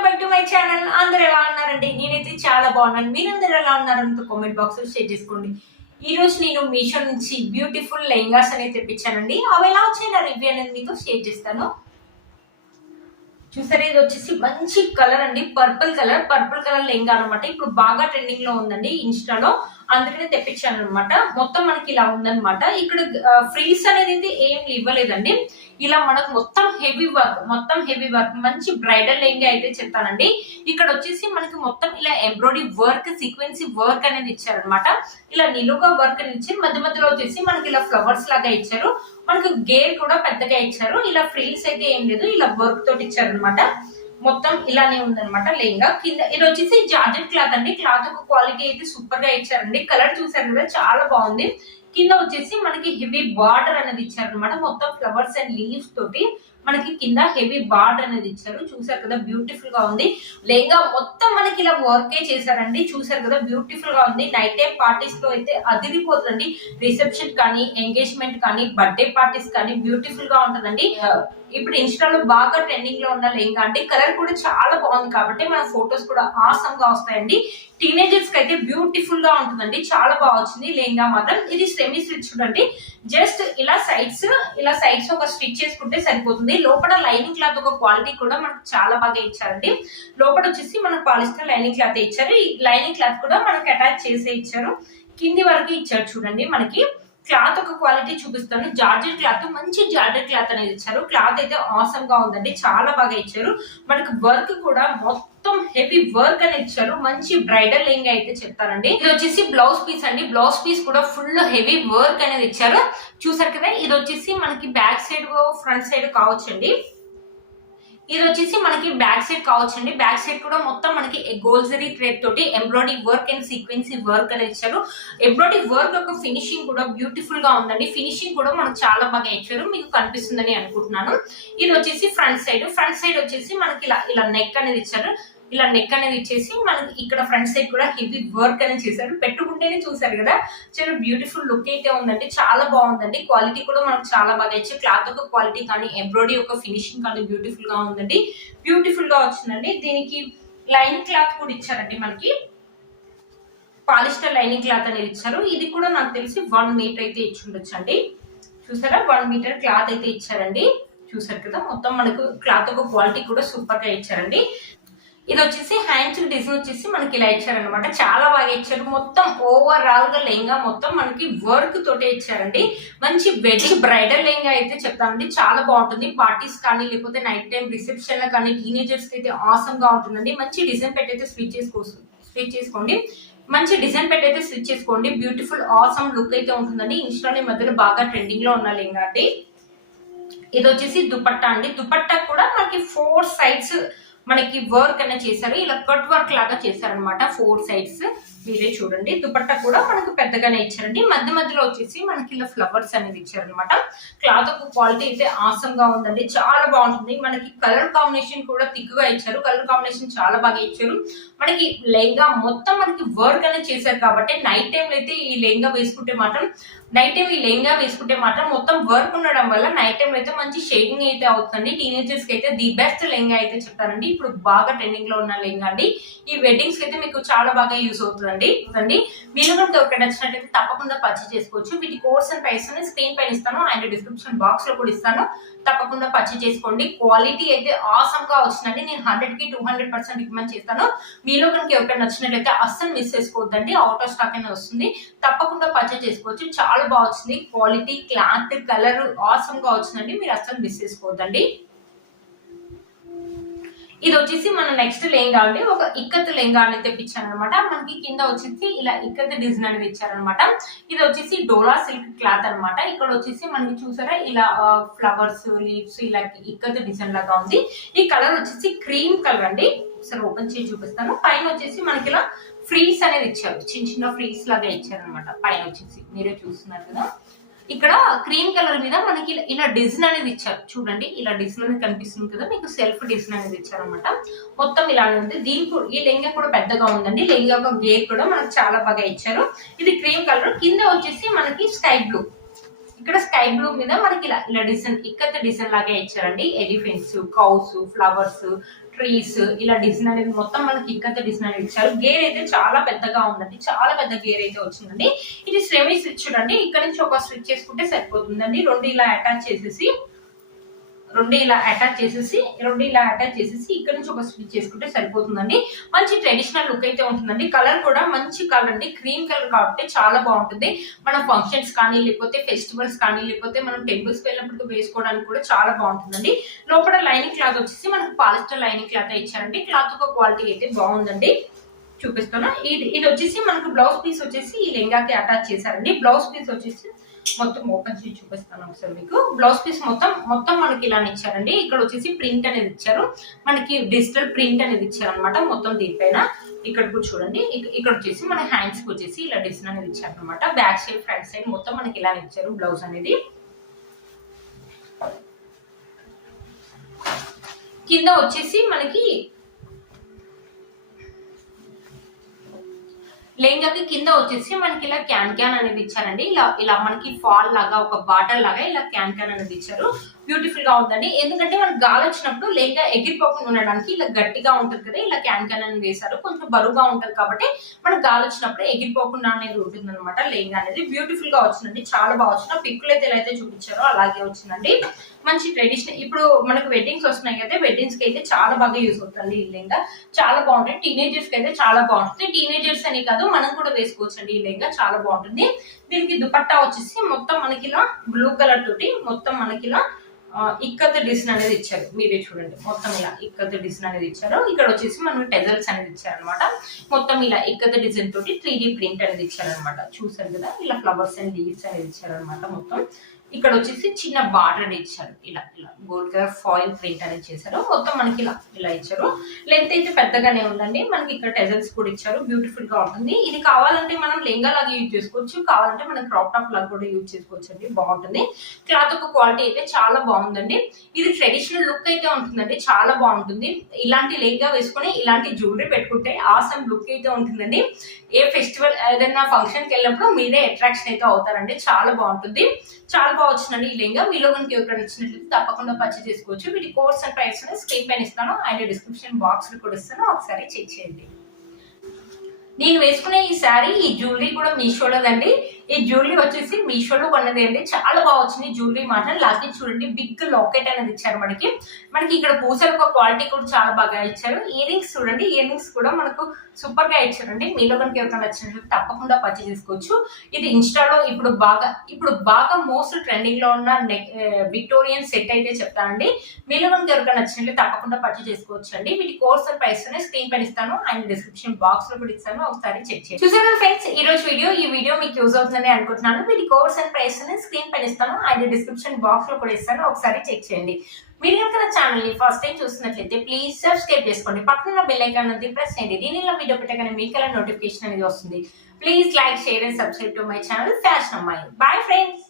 Welcome back to my channel. అందరూ ఎలా ఉన్నారండి? నేనైతే చాలా బాగున్నాను. మీరందరూ ఎలా ఉన్నారంటే కామెంట్ బాక్స్ లో షేర్ చేసుకోండి. ఈ రోజు నేను మీషో నుంచి బ్యూటిఫుల్ లెహంగాస్ అనేది తెప్పించానండి. అవి ఎలా వచ్చాయి నా రివ్యూ అనేది మీతో షేర్ చేస్తాను. చూసారా, ఇది వచ్చేసి మంచి కలర్ అండి, పర్పుల్ కలర్ లెహంగా అనమాట. ఇప్పుడు బాగా ట్రెండింగ్ లో ఉందండి ఇన్స్టాలో, అందుకనే తెప్పించాను అనమాట. మొత్తం మనకి ఇలా ఉందన్నమాట. ఇక్కడ ఫ్రీస్ అనేది అయితే ఏం ఇవ్వలేదండి. ఇలా మనకు మొత్తం హెవీ వర్క్ మంచి బ్రైడల్ లెహంగా అయితే చెప్తానండి. ఇక్కడ వచ్చేసి మనకి మొత్తం ఇలా ఎంబ్రాయిడరీ వర్క్, సీక్వెన్సీ వర్క్ అనేది ఇచ్చారనమాట. ఇలా నిలువుగా వర్క్ అనేది ఇచ్చి మధ్యలో వచ్చేసి మనకి ఇలా ఫ్లవర్స్ లాగా ఇచ్చారు. మనకు గేర్ కూడా పెద్దగా ఇచ్చారు. ఇలా ఫ్రిల్స్ అయితే ఏం లేదు, ఇలా వర్క్ తోటి ఇచ్చారనమాట. మొత్తం ఇలానే ఉందన్నమాట లెహంగా. కింద ఇది వచ్చేసి జార్జెట్ క్లాత్ అండి. క్లాత్ ఒక క్వాలిటీ అయితే సూపర్ గా ఇచ్చారండి. కలర్ చూసారు కదా, చాలా బాగుంది. కింద వచ్చేసి మనకి హెవీ బార్డర్ అనేది ఇచ్చారనమాట. మొత్తం ఫ్లవర్స్ అండ్ లీవ్స్ తోటి మనకి కింద హెవీ బార్డర్ అనేది ఇచ్చారు. చూసారు కదా, బ్యూటిఫుల్ గా ఉంది. లెహంగా మొత్తం మనకి ఇలా వర్కే చేశారండి. చూసారు కదా, బ్యూటిఫుల్ గా ఉంది. నైట్ టైం పార్టీస్ లో అయితే అదిరిపోతుందండి. రిసెప్షన్ కానీ, ఎంగేజ్మెంట్ కానీ, బర్త్డే పార్టీస్ కానీ బ్యూటిఫుల్ గా ఉంటుందండి. ఇప్పుడు ఇన్స్టాలో బాగా ట్రెండింగ్ లో ఉన్న లెహంగా అంటే కలర్ కూడా చాలా బాగుంది కాబట్టి మన ఫొటోస్ కూడా ఆసమ్ గా వస్తాయండి. టీనేజర్స్ కి అయితే బ్యూటిఫుల్ గా ఉంటుందండి. చాలా బాగా వచ్చింది లెహంగా మాత్రం. ఇది సెమీ స్టిచ్ చూడండి. జస్ట్ ఇలా సైడ్స్ ఒక స్టిచ్ చేసుకుంటే సరిపోతుంది. లోపల లైనింగ్ క్లాత్ ఒక క్వాలిటీ కూడా మనకు చాలా బాగా ఇచ్చారండి. లోపల వచ్చేసి మనకు పాలిస్టర్ లైనింగ్ క్లాత్ ఇచ్చారు. ఈ లైనింగ్ క్లాత్ కూడా మనకి అటాచ్ చేసే ఇచ్చారు. కింది వరకు ఇచ్చారు చూడండి. మనకి క్లాత్ ఒక క్వాలిటీ చూపిస్తాను. జార్జెట్ క్లాత్, మంచి జార్జెట్ క్లాత్ అనేది ఇచ్చారు. క్లాత్ అయితే ఆసమ్ గా ఉందండి, చాలా బాగా ఇచ్చారు. మనకి వర్క్ కూడా మొత్తం హెవీ వర్క్ అని ఇచ్చారు. మంచి బ్రైడల్ లెహంగా అయితే చెప్తారండి. ఇది వచ్చేసి బ్లౌజ్ పీస్ అండి. బ్లౌజ్ పీస్ కూడా ఫుల్ హెవీ వర్క్ అనేది ఇచ్చారు. చూసారు కదా, ఇది వచ్చేసి మనకి బ్యాక్ సైడ్ ఫ్రంట్ సైడ్ కావచ్చండి. ఇది వచ్చేసి మనకి బ్యాక్ సైడ్ కావచ్చండి. బ్యాక్ సైడ్ కూడా మొత్తం మనకి గోల్జరీ థ్రెడ్ తోటి ఎంబ్రాయిడరీ వర్క్ అండ్ సీక్వెన్సీ వర్క్ అనేది ఇచ్చారు. ఎంబ్రాయిడరీ వర్క్ యొక్క ఫినిషింగ్ కూడా బ్యూటిఫుల్ గా ఉందండి. ఫినిషింగ్ కూడా మనకు చాలా బాగా ఇచ్చారు. మీకు కనిపిస్తుందని అనుకుంటున్నాను. ఇది వచ్చేసి ఫ్రంట్ సైడ్ వచ్చేసి మనకి ఇలా నెక్ అనేది ఇచ్చారు. ఇలా నెక్ అనేది ఇచ్చేసి మనకి ఇక్కడ ఫ్రంట్ సైడ్ కూడా హెవీ వర్క్ అనేది చేశారు. పెట్టుకుంటేనే చూసారు కదా, చాలా బ్యూటిఫుల్ లుక్ అయితే ఉందండి. చాలా బాగుందండి. క్వాలిటీ కూడా మనకు చాలా బాగా ఇచ్చారు. క్లాత్ యొక్క క్వాలిటీ కానీ, ఎంబ్రాయిడరీ యొక్క ఫినిషింగ్ కానీ బ్యూటిఫుల్ గా ఉందండి. బ్యూటిఫుల్ గా వచ్చిందండి. దీనికి లైనింగ్ క్లాత్ కూడా ఇచ్చారండి. మనకి పాలిస్టర్ లైనింగ్ క్లాత్ అనేది ఇచ్చారు. ఇది కూడా నాకు తెలిసి 1 మీటర్ అయితే ఇచ్చి ఉండొచ్చు అండి. చూసారా, 1 మీటర్ క్లాత్ అయితే ఇచ్చారండి. చూసారు కదా, మొత్తం మనకు క్లాత్ యొక్క క్వాలిటీ కూడా సూపర్ గా ఇచ్చారండి. ఇది వచ్చేసి హ్యాండ్స్ డిజైన్ వచ్చేసి మనకి ఇలా ఇచ్చారనమాట. చాలా బాగా ఇచ్చారు. మొత్తం ఓవరాల్ గా లెహంగా మొత్తం మనకి వర్క్ తోటే ఇచ్చారండి. మంచి బ్రైడల్ లెహంగా అయితే చెప్తానండి. చాలా బాగుంటుంది. పార్టీస్ కానీ, లేకపోతే నైట్ టైం రిసెప్షన్ కానీ, టీనేజర్స్ కి అయితే ఆసమ్ గా ఉంటుందండి. మంచి డిజైన్ పెట్టయితే స్టిచ్ చేసుకోండి. మంచి డిజైన్ పెట్టయితే స్టిచ్ చేసుకోండి. బ్యూటిఫుల్ ఆసమ్ లుక్ అయితే ఉంటుందండి. ఇన్స్టాలో మధ్యలో బాగా ట్రెండింగ్ లో ఉన్న లెహంగా అండి. ఇది వచ్చేసి దుపట్టా అండి. దుపట్టా కూడా మనకి 4 సైడ్స్ మనకి వర్క్ అనేది చేశారు. ఇలా కట్ వర్క్ లాగా చేశారనమాట. 4 సైడ్స్ మీరే చూడండి. దుపట్టా కూడా మనకు పెద్దగానే ఇచ్చారండి. మధ్యలో వచ్చేసి మనకి ఇలా ఫ్లవర్స్ అనేది ఇచ్చారనమాట. క్లాత్ క్వాలిటీ అయితే ఆసమ్ గా ఉందండి. చాలా బాగుంటుంది. మనకి కలర్ కాంబినేషన్ కూడా థిక్ గా ఇచ్చారు. కలర్ కాంబినేషన్ చాలా బాగా ఇచ్చారు. మనకి లెహంగా మొత్తం మనకి వర్క్ అనేది చేశారు కాబట్టి నైట్ టైం అయితే ఈ లెహంగా వేసుకుంటే మాత్రం మొత్తం వర్క్ ఉండడం వల్ల నైట్ టైం అయితే మంచి షేడింగ్ అయితే అవుతుంది. టీనేజర్స్ కి అయితే ది బెస్ట్ లెహంగా అయితే చెప్తానండి. ఇప్పుడు బాగా ట్రెండింగ్ లో ఉన్న లెహంగా అండి. ఈ వెడ్డింగ్స్ కి అయితే మీకు చాలా బాగా యూస్ అవుతుందండి. మీరు కనుక ఎవరికి నచ్చినట్లయితే తప్పకుండా పర్చేస్ చేసుకోవచ్చు. వీటి కోర్స్ అండ్ ప్రైస్ అని స్క్రీన్ పైన ఇస్తాను అండ్ డిస్క్రిప్షన్ బాక్స్ లో కూడా ఇస్తాను. తప్పకుండా పర్చేస్ చేసుకోండి. క్వాలిటీ అయితే ఆసమ్ గా వచ్చిందండి. నేను 100కి 200% రికమెండ్ చేస్తాను. మీలో కనుక ఎవరికి నచ్చినట్లయితే అస్సలు మిస్ చేసుకోవద్దండి. అవుట్ ఆఫ్ స్టాక్ అనేది వస్తుంది. తప్పకుండా పర్చేస్ చేసుకోవచ్చు. చాలా బాగా వచ్చింది. క్వాలిటీ, క్లాత్, కలర్ ఆసమ్ గా వచ్చిందండి. మీరు అస్సలు మిస్ చేసుకోవద్దండి. ఇది వచ్చేసి మన నెక్స్ట్ లెహంగా అండి. ఒక ఇక్కత్ లెహంగా అనేది తెప్పించాను అనమాట. మనకి కింద వచ్చేసి ఇలా ఇక్కత్ డిజైన్ అనేది ఇచ్చారనమాట. ఇది వచ్చేసి డోలా సిల్క్ క్లాత్ అనమాట. ఇక్కడ వచ్చేసి మనకి చూసారా, ఇలా ఫ్లవర్స్, లీవ్స్, ఇలా ఇక్కత్ డిజైన్ లాగా ఉంది. ఈ కలర్ వచ్చేసి క్రీమ్ కలర్ అండి. ఒకసారి ఓపెన్ చేసి చూపిస్తాను. పైన వచ్చేసి మనకి ఇలా ఫ్రీస్ అనేది ఇచ్చారు. చిన్న ఫ్రీస్ లాగా ఇచ్చారనమాట. పైన వచ్చేసి మీరే చూస్తున్నారు కదా, ఇక్కడ క్రీమ్ కలర్ మీద మనకి ఇలా డిజైన్ అనేది ఇచ్చారు. చూడండి, ఇలా డిజైన్ అనేది కనిపిస్తుంది కదా మీకు. సెల్ఫ్ డిజైన్ అనేది ఇచ్చారు అనమాట. మొత్తం ఇలానే ఉంది. దీనికి ఈ లెహంగా కూడా పెద్దగా ఉందండి. లెహంగా ఒక గేర్ కూడా మనకు చాలా బాగా ఇచ్చారు. ఇది క్రీమ్ కలర్. కింద వచ్చేసి మనకి స్కై బ్లూ, ఇక్కడ స్కై బ్లూ మీద మనకి ఇలా ఇలా డిజైన్ ఇక్కత డిజైన్ లాగా ఇచ్చారండి. ఎలిఫెంట్స్, కౌస్, ఫ్లవర్స్, ట్రీస్ ఇలా డిజైన్ అనేది మొత్తం మనకి ఇక్కత డిజైన్ అనేది ఇచ్చారు. గేర్ అయితే చాలా పెద్దగా ఉందండి, చాలా పెద్ద గేర్ అయితే వచ్చిందండి. ఇది సెమీ స్విచ్ చూడండి, ఇక్కడ నుంచి ఒక స్విచ్ చేసుకుంటే సరిపోతుందండి. రెండు ఇలా అటాచ్ చేసేసి ఇక్కడ నుంచి ఒక స్విచ్ చేసుకుంటే సరిపోతుందండి. మంచి ట్రెడిషనల్ లుక్ అయితే ఉంటుందండి. కలర్ కూడా మంచి కలర్ అండి, క్రీమ్ కలర్ కాబట్టి చాలా బాగుంటుంది. మనం ఫంక్షన్స్ కానీ లేకపోతే ఫెస్టివల్స్ కానీ లేకపోతే మనం టెంపుల్స్ వెళ్ళినప్పుడు వేసుకోవడానికి కూడా చాలా బాగుంటుందండి. లోపల లైనింగ్ క్లాత్ వచ్చేసి మనకు పాలిస్టర్ లైనింగ్ క్లాత్ ఇచ్చారండి. క్లాత్ ఒక క్వాలిటీ అయితే బాగుందండి. చూపిస్తాను. ఇది వచ్చేసి మనకు బ్లౌజ్ పీస్ వచ్చేసి ఈ లెంగాకి అటాచ్ చేశారండి. బ్లౌజ్ పీస్ వచ్చేసి మొత్తం ఓపెన్ చేసి చూపిస్తాను ఒకసారి మీకు. బ్లౌజ్ పీస్ మొత్తం మనకి ఇలా ఇచ్చారండి. ఇక్కడ వచ్చేసి ప్రింట్ అనేది ఇచ్చారు, మనకి డిజిటల్ ప్రింట్ అనేది ఇచ్చారు అనమాట మొత్తం దీనిపైన. ఇక్కడ కూడా చూడండి, ఇక్కడ వచ్చేసి మన హ్యాండ్స్ కి వచ్చేసి ఇలా డిజైన్ అనేది ఇచ్చారు అనమాట. బ్యాక్ సైడ్ ఫ్రంట్ సైడ్ మొత్తం మనకి ఇలా ఇచ్చారు బ్లౌజ్ అనేది. కింద వచ్చేసి మనకి లెంగాకి కింద వచ్చేసి మనకి ఇలా క్యాన్ అనేది ఇచ్చారండి. ఇలా మనకి ఫాల్ లాగా ఒక బాటర్ లాగా ఇలా క్యాన్ అనేది ఇచ్చారు. బ్యూటిఫుల్ గా ఉందండి. ఎందుకంటే మనకి గాలి వచ్చినప్పుడు లెంగా ఎగిరిపోకుండా ఉండడానికి ఇలా గట్టిగా ఉంటుంది కదా, ఇలా క్యాన్ అని వేశారు. కొంచెం బరువుగా ఉంటుంది కాబట్టి మనకు గాలి వచ్చినప్పుడు ఎగిరిపోకుండా అనేది ఉంటుంది అనమాట. లెంగా అనేది బ్యూటిఫుల్ గా వచ్చిందండి, చాలా బాగా వచ్చిన పిక్కులు అయితే ఎలా అయితే చూపించారో అలాగే వచ్చిందండి. మంచి ట్రెడిషనల్, ఇప్పుడు మనకు వెడ్డింగ్స్ వస్తున్నాయి కదా, వెడ్డింగ్స్ కి అయితే చాలా బాగా యూస్ అవుతుంది ఈ లెంగా. చాలా బాగుంటుంది. టీనేజర్స్ కి అయితే చాలా బాగుంటుంది. టీనేజర్స్ అని కాదు, మనం కూడా వేసుకోవచ్చు అండి ఈ లెంగా, చాలా బాగుంటుంది. దీనికి దుపట్టా వచ్చేసి మొత్తం మనకి ఇలా బ్లూ కలర్ తోటి మొత్తం మనకి ఇలా ఇక్కత డిజైన్ అనేది ఇచ్చారు. మీరే చూడండి, మొత్తం ఇలా ఇక్కత డిజైన్ అనేది ఇచ్చారు. ఇక్కడ వచ్చేసి మనం టెజల్స్ అనేది ఇచ్చారనమాట. మొత్తం ఇలా ఇక్కత డిజైన్ తోటి 3D ప్రింట్ అనేది ఇచ్చారనమాట. చూసారు కదా, ఇలా ఫ్లవర్స్ అండ్ లీవ్స్ అనేది ఇచ్చారనమాట మొత్తం. ఇక్కడ వచ్చేసి చిన్న బార్డర్ అనేది ఇచ్చారు, ఇలా గోల్డ్ కలర్ ఫాయిల్ ప్రింట్ అనేది చేశారు. మొత్తం మనకి ఇలా ఇచ్చారు. లెంత్ అయితే పెద్దగానే ఉందండి. మనకి ఇక్కడ టెజల్స్ కూడా ఇచ్చారు, బ్యూటిఫుల్ గా ఉంటుంది. ఇది కావాలంటే మనం లెంగా లాగా యూజ్ చేసుకోవచ్చు, కావాలంటే మనం క్రాప్ టాప్ లాగా కూడా యూజ్ చేసుకోవచ్చు అండి, బాగుంటుంది. క్లాత్ ఒక క్వాలిటీ అయితే చాలా బాగుందండి. ఇది ట్రెడిషనల్ లుక్ అయితే ఉంటుందండి, చాలా బాగుంటుంది. ఇలాంటి లెంగా వేసుకొని ఇలాంటి జ్యువెలరీ పెట్టుకుంటే ఆసమ్ లుక్ అయితే ఉంటుందండి. ఏ ఫెస్టివల్ ఏదైనా ఫంక్షన్ కి వెళ్ళినప్పుడు మీరే అట్రాక్షన్ అయితే అవుతారండి, చాలా బాగుంటుంది. చాలా బాగా వచ్చిందండి ఈ లెంగా. మీలో కనుక ఎవరైనా ఇచ్చినట్లయితే తప్పకుండా పర్చేస్ చేసుకోవచ్చు. వీటి కోర్స్ అండ్ ప్రైస్ స్క్రీన్ పైన ఇస్తాను, అండ్ డిస్క్రిప్షన్ బాక్స్ లో కూడా ఇస్తాను, ఒకసారి చెక్ చేయండి. నేను వేసుకునే ఈ శారీ, ఈ జ్యువెలరీ కూడా మీషోలోదండి. ఈ జ్యువెలరీ వచ్చేసి మీషోలో కొన్నది అండి, చాలా బాగా వచ్చింది జ్యువెలరీ మాత్రం. లాస్ట్ చూడండి, బిగ్ లాకెట్ అనేది ఇచ్చారు మనకి. ఇక్కడ పూసల క్వాలిటీ కూడా చాలా బాగా ఇచ్చారు. ఇయర్ రింగ్స్ చూడండి, ఇయర్ రింగ్స్ కూడా మనకు సూపర్ గా ఇచ్చారండి. మీలో కనుక ఎవరికైనా నచ్చినట్లయితే తప్పకుండా పర్చేస్ చేసుకోవచ్చు. ఇది ఇన్స్టాలో ఇప్పుడు బాగా మోస్ట్ ట్రెండింగ్ లో ఉన్న విక్టోరియన్ సెట్ అయితే చెప్తానండి. మీలో కనుక ఎవరికైనా నచ్చినట్లయితే తప్పకుండా పర్చేస్ చేసుకోవచ్చు అండి. వీటి కోర్స్ అండ్ ప్రైస్ స్క్రీన్ పైన ఇస్తాను, అండ్ డిస్క్రిప్షన్ బాక్స్ లో కూడా ఇస్తాను, ఒకసారి చెక్ చేయండి. చూసారు ఫ్రెండ్స్, ఈ రోజు ఈ వీడియో మీకు యూజ్ అవుతుందని అనుకుంటున్నాను. వీటి కోర్స్ అండ్ ప్రైస్ స్క్రీన్ పైన ఇస్తాను, అండ్ డిస్క్రిప్షన్ బాక్స్ లో కూడా ఇస్తాను, ఒకసారి చెక్ చేయండి. మీరు కనుక ఛానల్ ని ఫస్ట్ టైం చూస్తున్నట్లయితే ప్లీజ్ సబ్స్క్రైబ్ చేసుకోండి. పక్కన బెల్ ఐకాన్ అనేది ప్రెస్ చేయండి. దీనిలో వీడియో పెట్టగానే మీకు నోటిఫికేషన్ అనేది వస్తుంది. Please like, share and subscribe to my channel fashion అమ్మాయి. Bye friends.